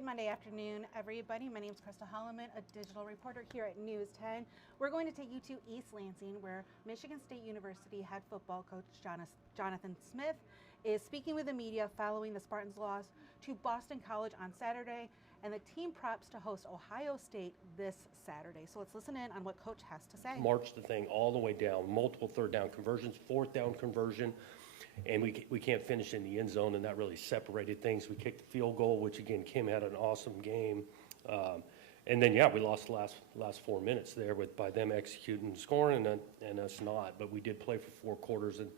Good Monday afternoon, everybody. My name is Krista Holloman, a digital reporter here at News 10. We're going to take you to East Lansing, where Michigan State University head football coach Jonathan Smith is speaking with the media following the Spartans' loss to Boston College on Saturday, and the team preps to host Ohio State this Saturday. So let's listen in on what Coach has to say. Marched the thing all the way down, multiple third down conversions, fourth down conversion, and we can't finish in the end zone, and that really separated things. We kicked the field goal, which again, Kim had an awesome game. And then, we lost the last 4 minutes there by them executing and scoring and us not. But we did play for 4 quarters, and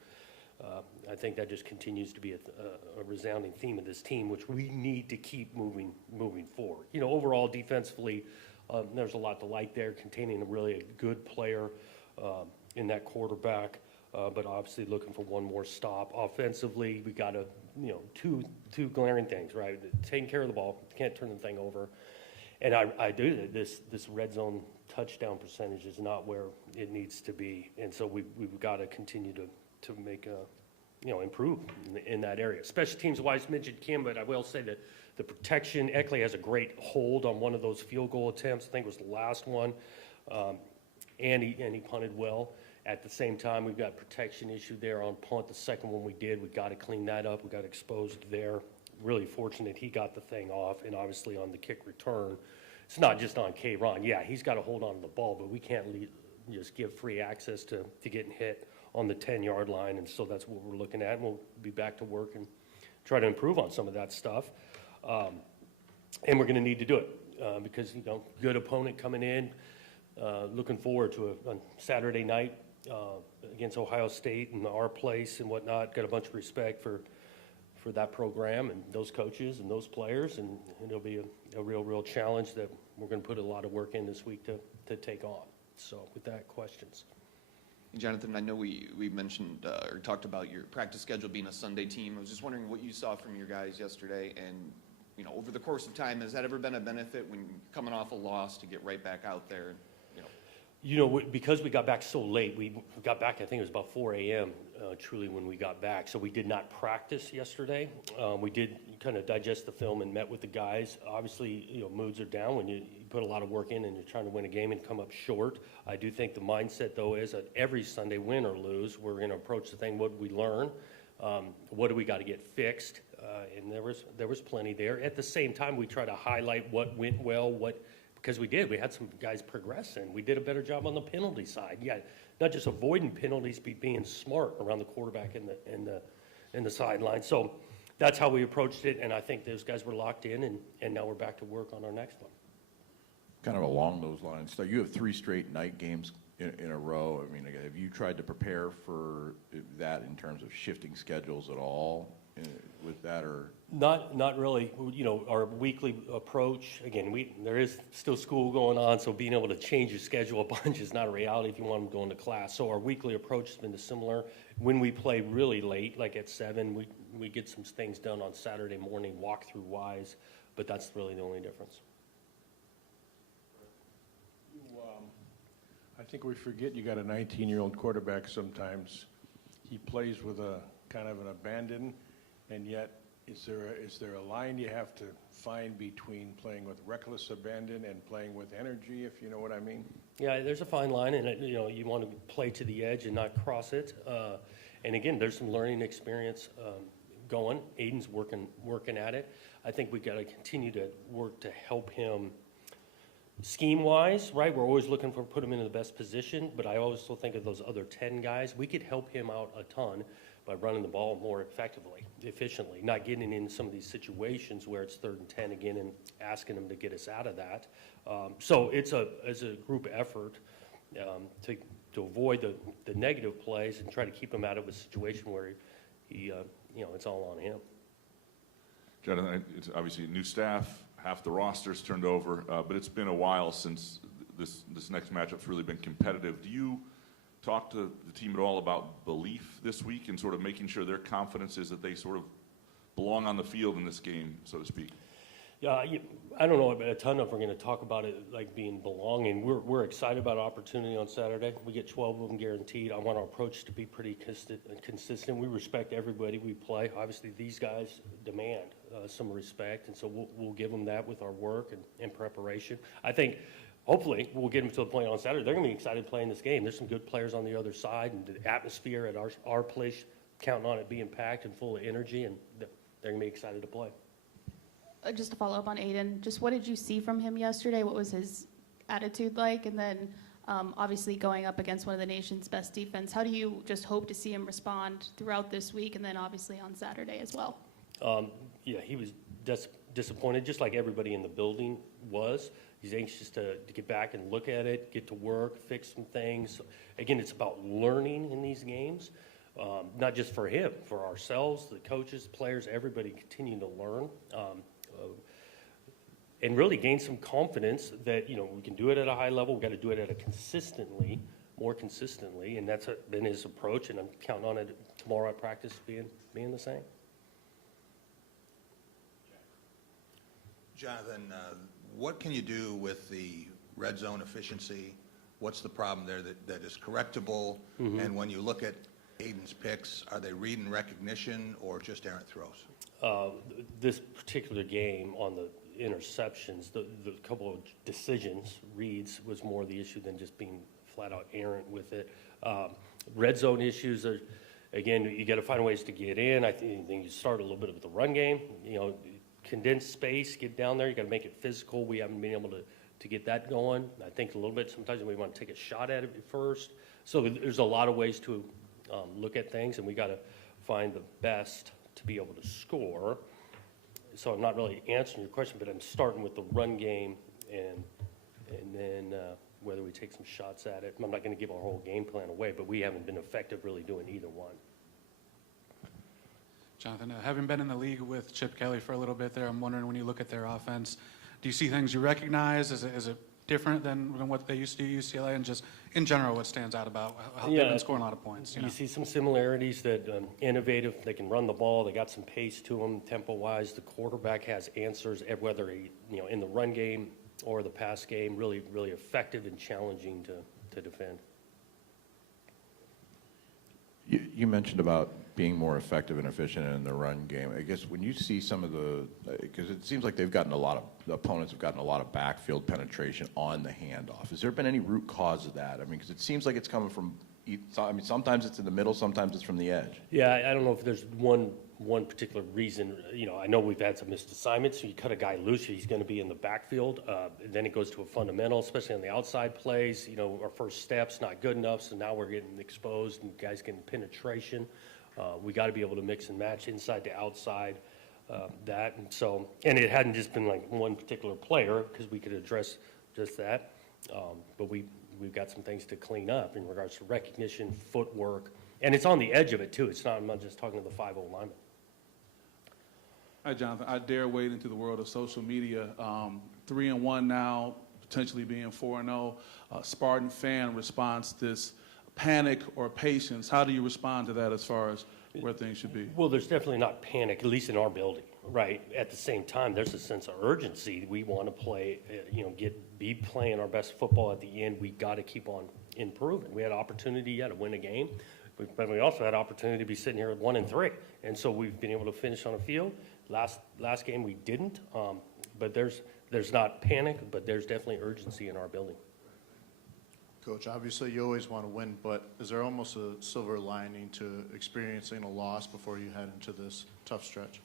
I think that just continues to be a resounding theme of this team, which we need to keep moving forward. You know, overall, defensively, there's a lot to like there, containing a good player in that quarterback. But obviously looking for one more stop. Offensively, we got two glaring things, right? Taking care of the ball, can't turn the thing over. And I do this red zone touchdown percentage is not where it needs to be, and so we've got to continue to make improve in that area. Special teams wise, mentioned Kim, but I will say that the protection, Eckley has a great hold on one of those field goal attempts. I think it was the last one, and he punted well. At the same time, we've got protection issue there on punt. The second one we got to clean that up. We got exposed there. Really fortunate he got the thing off, and obviously on the kick return, it's not just on K-Ron. Yeah, he's got to hold on to the ball, but we can't just give free access to getting hit on the 10-yard line, and so that's what we're looking at, and we'll be back to work and try to improve on some of that stuff. And we're going to need to do it because, good opponent coming in. Looking forward to a Saturday night against Ohio State and our place and whatnot. Got a bunch of respect for that program and those coaches and those players, and it'll be a real challenge that we're going to put a lot of work in this week to take on. So with that, questions. Jonathan, I know we mentioned or talked about your practice schedule being a Sunday team. I was just wondering what you saw from your guys yesterday, and over the course of time, has that ever been a benefit when coming off a loss to get right back out there? Because we got back so late, we got back, I think it was about 4 a.m. Truly when we got back. So we did not practice yesterday. We did kind of digest the film and met with the guys. Obviously, moods are down when you put a lot of work in and you're trying to win a game and come up short. I do think the mindset, though, is that every Sunday, win or lose, we're going to approach the thing, what did we learn? What do we got to get fixed? And there was plenty there. At the same time, we try to highlight what went well, because we had some guys progress, and we did a better job on the penalty side. Yeah, not just avoiding penalties, but being smart around the quarterback and the sideline. So that's how we approached it, and I think those guys were locked in, and now we're back to work on our next one. Kind of along those lines, so you have 3 straight night games in a row. I mean, have you tried to prepare for that in terms of shifting schedules at all with that, or? Not really. Our weekly approach, again, there is still school going on, so being able to change your schedule a bunch is not a reality if you want them going to class. So our weekly approach has been similar. When we play really late, like at 7, we get some things done on Saturday morning, walkthrough-wise, but that's really the only difference. I think we forget you got a 19-year-old quarterback sometimes. He plays with a kind of an abandon, and yet is there a line you have to find between playing with reckless abandon and playing with energy, if you know what I mean? Yeah, there's a fine line, and you want to play to the edge and not cross it. And again, there's some learning experience going. Aidan's working at it. I think we got to continue to work to help him scheme-wise, right? We're always looking for put him in the best position, but I also think of those other 10 guys. We could help him out a ton by running the ball more effectively, efficiently, not getting in some of these situations where it's 3rd and 10 again and asking him to get us out of that. So it's a group effort to avoid the negative plays and try to keep him out of a situation where he it's all on him. Jonathan, it's obviously a new staff, half the roster's turned over, but it's been a while since this next matchup's really been competitive. Do you talk to the team at all about belief this week and sort of making sure their confidence is that they sort of belong on the field in this game, so to speak? Yeah, I don't know a ton of we're going to talk about it like being belonging. We're excited about opportunity on Saturday. We get 12 of them guaranteed. I want our approach to be pretty consistent. We respect everybody we play. Obviously, these guys demand some respect, and so we'll give them that with our work and preparation. I think hopefully we'll get them to the point on Saturday. They're going to be excited playing this game. There's some good players on the other side, and the atmosphere at our place, counting on it being packed and full of energy, and they're going to be excited to play. Just to follow up on Aidan, just what did you see from him yesterday? What was his attitude like? And then obviously going up against one of the nation's best defense, how do you just hope to see him respond throughout this week and then obviously on Saturday as well? Yeah, he was disappointed, just like everybody in the building was. He's anxious to get back and look at it, get to work, fix some things. Again, it's about learning in these games, not just for him, for ourselves, the coaches, players, everybody continuing to learn. And really gain some confidence that, we can do it at a high level. We've got to do it at a more consistently, and that's been his approach, and I'm counting on it tomorrow at practice being the same. Jonathan, what can you do with the red zone efficiency? What's the problem there that is correctable? Mm-hmm. And when you look at Aidan's picks, are they read and recognition or just errant throws? This particular game on the interceptions, the couple of decisions, reads, was more the issue than just being flat out errant with it. Red zone issues are, again, you got to find ways to get in. I think you start a little bit with the run game, condense space, get down there. You got to make it physical. We haven't been able to get that going. I think a little bit sometimes we want to take a shot at it first. So there's a lot of ways to look at things, and we got to find the best to be able to score. So I'm not really answering your question, but I'm starting with the run game and then whether we take some shots at it. I'm not going to give our whole game plan away, but we haven't been effective really doing either one. Jonathan, having been in the league with Chip Kelly for a little bit there, I'm wondering when you look at their offense, do you see things you recognize? Is it different than what they used to do at UCLA? And just in general, what stands out about how they've been scoring a lot of points? You see some similarities that innovative. They can run the ball. They got some pace to them tempo-wise. The quarterback has answers, whether he, in the run game or the pass game, really, really effective and challenging to defend. You mentioned about being more effective and efficient in the run game. I guess when you see some of because it seems like the opponents have gotten a lot of backfield penetration on the handoff. Has there been any root cause of that? I mean, because it seems like it's coming from, sometimes it's in the middle, sometimes it's from the edge. Yeah, I don't know if there's one particular reason. I know we've had some missed assignments. So you cut a guy loose, he's going to be in the backfield. Then it goes to a fundamental, especially on the outside plays. Our first step's not good enough, so now we're getting exposed and guys getting penetration. We got to be able to mix and match inside to outside that. And it hadn't just been like one particular player because we could address just that. But we've got some things to clean up in regards to recognition, footwork. And it's on the edge of it, too. I'm not just talking to the 5-0 lineman. Hi, Jonathan. I dare wade into the world of social media. 3-1 now, potentially being 4-0. Spartan fan response, this panic or patience. How do you respond to that as far as where things should be? Well, there's definitely not panic, at least in our building, right? At the same time, there's a sense of urgency. We want to play, be playing our best football at the end. We got to keep on improving. We had opportunity to win a game, but we also had opportunity to be sitting here at 1-3, and so we've been able to finish on a field. Last game we didn't, but there's not panic, but there's definitely urgency in our building. Coach, obviously you always want to win, but is there almost a silver lining to experiencing a loss before you head into this tough stretch?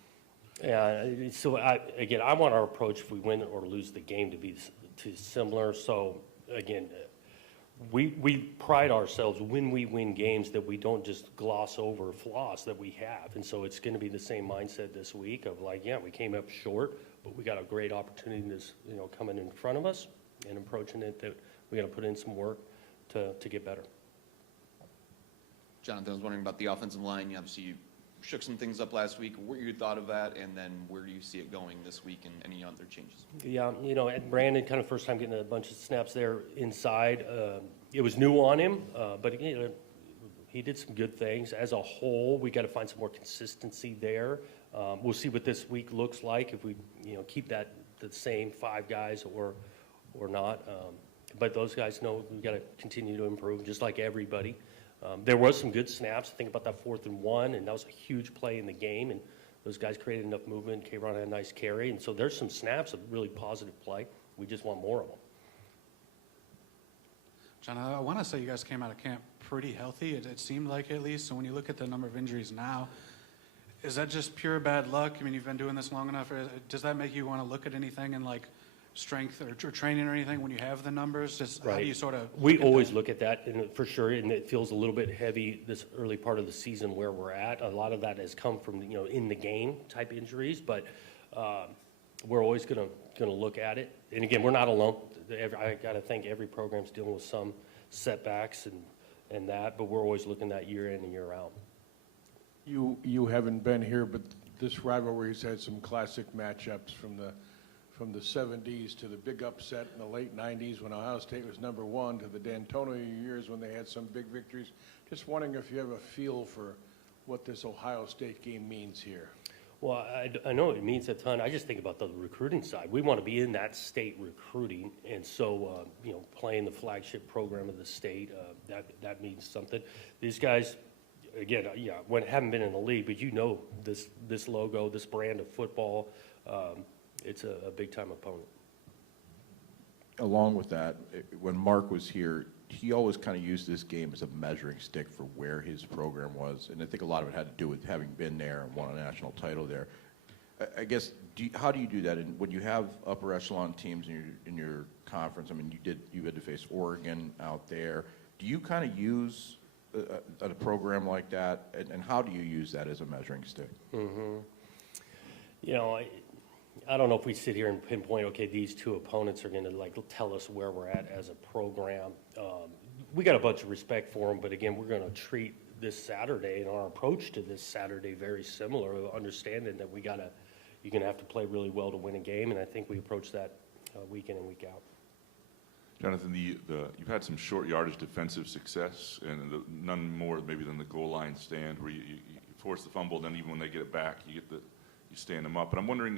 Yeah, so I want our approach if we win or lose the game to be similar. So again, we pride ourselves when we win games that we don't just gloss over flaws that we have. And so it's going to be the same mindset this week of we came up short, but we got a great opportunity coming in front of us and approaching it that we got to put in some work to get better. Jonathan, I was wondering about the offensive line. Obviously, you shook some things up last week. What you thought of that, and then where do you see it going this week and any other changes? Yeah, Brandon, kind of first time getting a bunch of snaps there inside. It was new on him, but he did some good things. As a whole, we got to find some more consistency there. We'll see what this week looks like if we keep the same 5 guys or not. But those guys know we've got to continue to improve, just like everybody. There was some good snaps. Think about that 4th and 1, and that was a huge play in the game. And those guys created enough movement. K-Ron had a nice carry, and so there's some snaps of really positive play. We just want more of them. John, I want to say you guys came out of camp pretty healthy. It seemed like, at least. So when you look at the number of injuries now, is that just pure bad luck? I mean, you've been doing this long enough. Does that make you want to look at anything in like strength or training or anything when you have the numbers? Just how do you sort of? We always look at that, and for sure, and it feels a little bit heavy this early part of the season where we're at. A lot of that has come from in the game type injuries, but we're always gonna look at it. And again, we're not alone. I got to think every program's dealing with some setbacks and that, but we're always looking at year in and year out. You haven't been here, but this rivalry's had some classic matchups from the 70s to the big upset in the late 90s when Ohio State was #1 to the D'Antonio years when they had some big victories. Just wondering if you have a feel for what this Ohio State game means here. Well, I know it means a ton. I just think about the recruiting side. We want to be in that state recruiting, and so playing the flagship program of the state, that means something. These guys, again, haven't been in the league, but this logo, this brand of football, it's a big time opponent. Along with that, when Mark was here, he always kind of used this game as a measuring stick for where his program was, and I think a lot of it had to do with having been there and won a national title there. I guess, how do you do that? And when you have upper echelon teams in your conference, I mean, you had to face Oregon out there. Do you kind of use a program like that, and how do you use that as a measuring stick? Mm-hmm. I don't know if we sit here and pinpoint, okay, these two opponents are going to tell us where we're at as a program. We got a bunch of respect for them, but again, we're going to treat this Saturday and our approach to this Saturday very similar, understanding that you're going to have to play really well to win a game, and I think we approach that week in and week out. Jonathan, you've had some short yardage defensive success, and none more maybe than the goal line stand where you force the fumble, then even when they get it back, you stand them up. But I'm wondering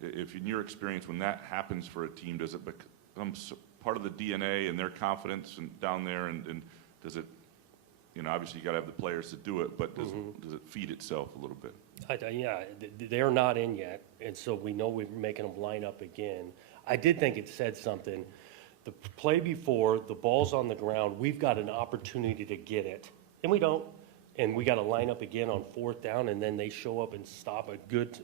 if in your experience, when that happens for a team, does it become part of the DNA and their confidence down there, and does it, obviously you got to have the players to do it, but does it feed itself a little bit? They're not in yet, and so we know we're making them line up again. I did think it said something. The play before, the ball's on the ground, we've got an opportunity to get it, and we don't. And we got to line up again on 4th down, and then they show up and stop a good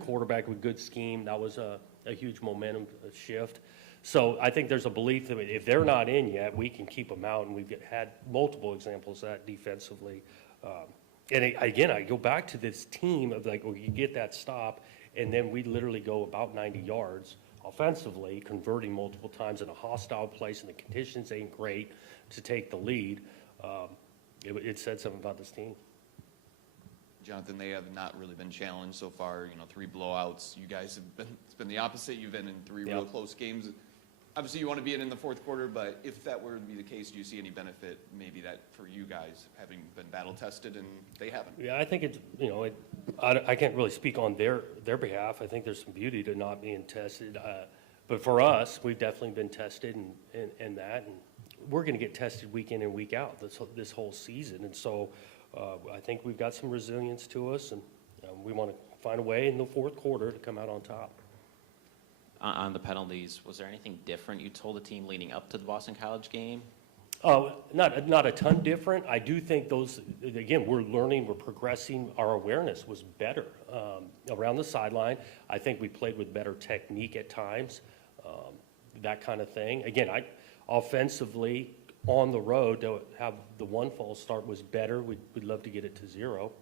quarterback with good scheme. That was a huge momentum shift. So I think there's a belief that if they're not in yet, we can keep them out, and we've had multiple examples of that defensively. Again, I go back to this team of you get that stop, and then we literally go about 90 yards offensively, converting multiple times in a hostile place, and the conditions ain't great to take the lead. It said something about this team. Jonathan, they have not really been challenged so far. 3 blowouts. You guys it's been the opposite. You've been in 3 real close games. Obviously, you want to be in the fourth quarter, but if that were to be the case, do you see any benefit, maybe that for you guys having been battle tested and they haven't? Yeah, I think it's, I can't really speak on their behalf. I think there's some beauty to not being tested. But for us, we've definitely been tested and that. And we're going to get tested week in and week out this whole season. And so I think we've got some resilience to us, and we want to find a way in the fourth quarter to come out on top. On the penalties, was there anything different you told the team leading up to the Boston College game? Not a ton different. I do think those, again, we're learning, we're progressing. Our awareness was better around the sideline. I think we played with better technique at times, that kind of thing. Again, offensively, on the road, to have the 1 false start was better. We'd love to get it to 0,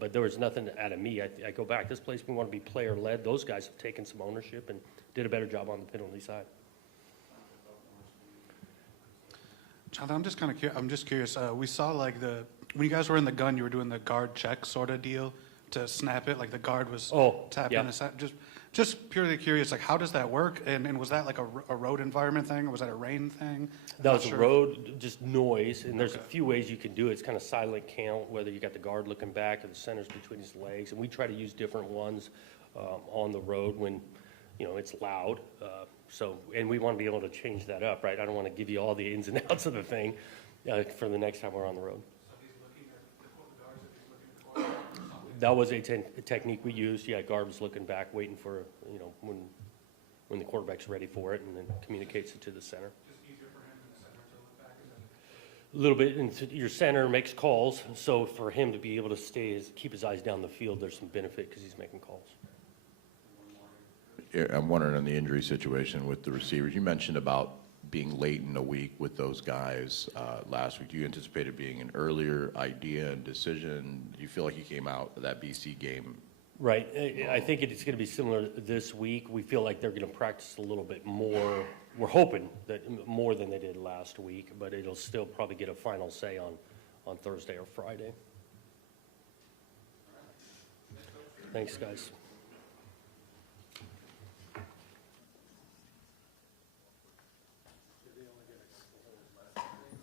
but there was nothing out of me. I go back. This place, we want to be player-led. Those guys have taken some ownership and did a better job on the penalty side. Jonathan, I'm just curious. We saw when you guys were in the gun, you were doing the guard check sort of deal to snap it, like the guard was tapping the side. Just purely curious, how does that work? And was that like a road environment thing, or was that a rain thing? That was a road, just noise, and there's a few ways you can do it. It's kind of silent count, whether you got the guard looking back or the center's between his legs, and we try to use different ones on the road when, it's loud. And we want to be able to change that up, right? I don't want to give you all the ins and outs of the thing for the next time we're on the road. That was a technique we used. Yeah, guard was looking back, waiting for, you know, when the quarterback's ready for it, and then communicates it to the center. Just easier for him in the center to look back, is that? A little bit, and your center makes calls, so for him to be able to keep his eyes down the field, there's some benefit because he's making calls. I'm wondering on the injury situation with the receivers. You mentioned about being late in the week with those guys last week. Do you anticipate it being an earlier idea and decision? Do you feel like you came out of that BC game? Right. I think it's going to be similar this week. We feel like they're going to practice a little bit more. We're hoping that more than they did last week, but it'll still probably get a final say on Thursday or Friday. Thanks, guys.